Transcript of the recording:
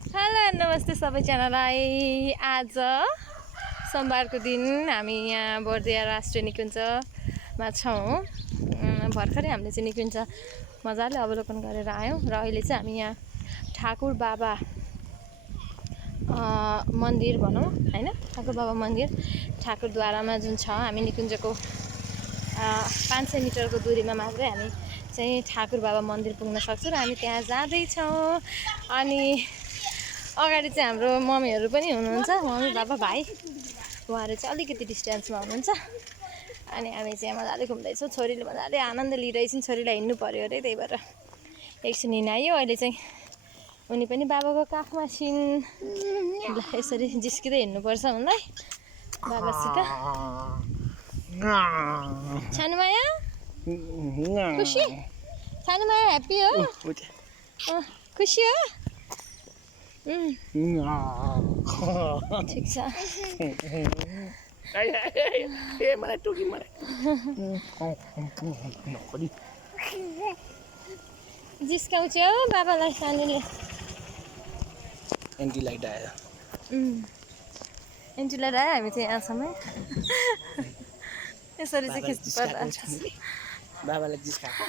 Hello नमस्ते सबैजनालाई। आज सोमबारको दिन हामी यहाँ बर्दिया राष्ट्रिय निकुञ्जमा छौँ। भर्खरै हामीले चाहिँ निकुञ्ज मजाले अवलोकन गरेर आयौँ र अहिले चाहिँ हामी यहाँ ठाकुर बाबा मन्दिर भनौँ हैन, ठाकुर बाबा मन्दिर ठाकुरद्वारामा जुन छ, हामी निकुञ्जको 500 मिटरको दूरीमा मात्रै हामी चाहिँ ठाकुर बाबा मन्दिर पुग्न सक्छौँ र हामी त्यहाँ जाँदैछौँ। अनि अगाडि चाहिँ हाम्रो मम्मीहरू पनि हुनुहुन्छ, मम्मी बाबा भाइ, उहाँहरू चाहिँ अलिकति डिस्टेन्समा हुनुहुन्छ। अनि हामी चाहिँ मजाले घुम्दैछौँ। छोरीले मजाले आनन्द लिइरहेछन्, छोरीलाई हिँड्नु पऱ्यो अरे, त्यही भएर एकछिन हिँडायो। अहिले चाहिँ उनी पनि बाबाको काखमा छिन्। ल यसरी जिस्किँदै हिँड्नुपर्छ उनलाई बाबासित। सानुमाया खुसी, सानुमाया ह्याप्पी हो, खुसी हो। ठिक छ। जिस्काउँछौ बाबालाई सानुले। एन्टी लाइट आयो। एन्टी लाइट आयो। हामी चाहिँ यहाँसम्म यसरी चाहिँ खिच्नु पर्छ। बाबालाई जिस्काएको।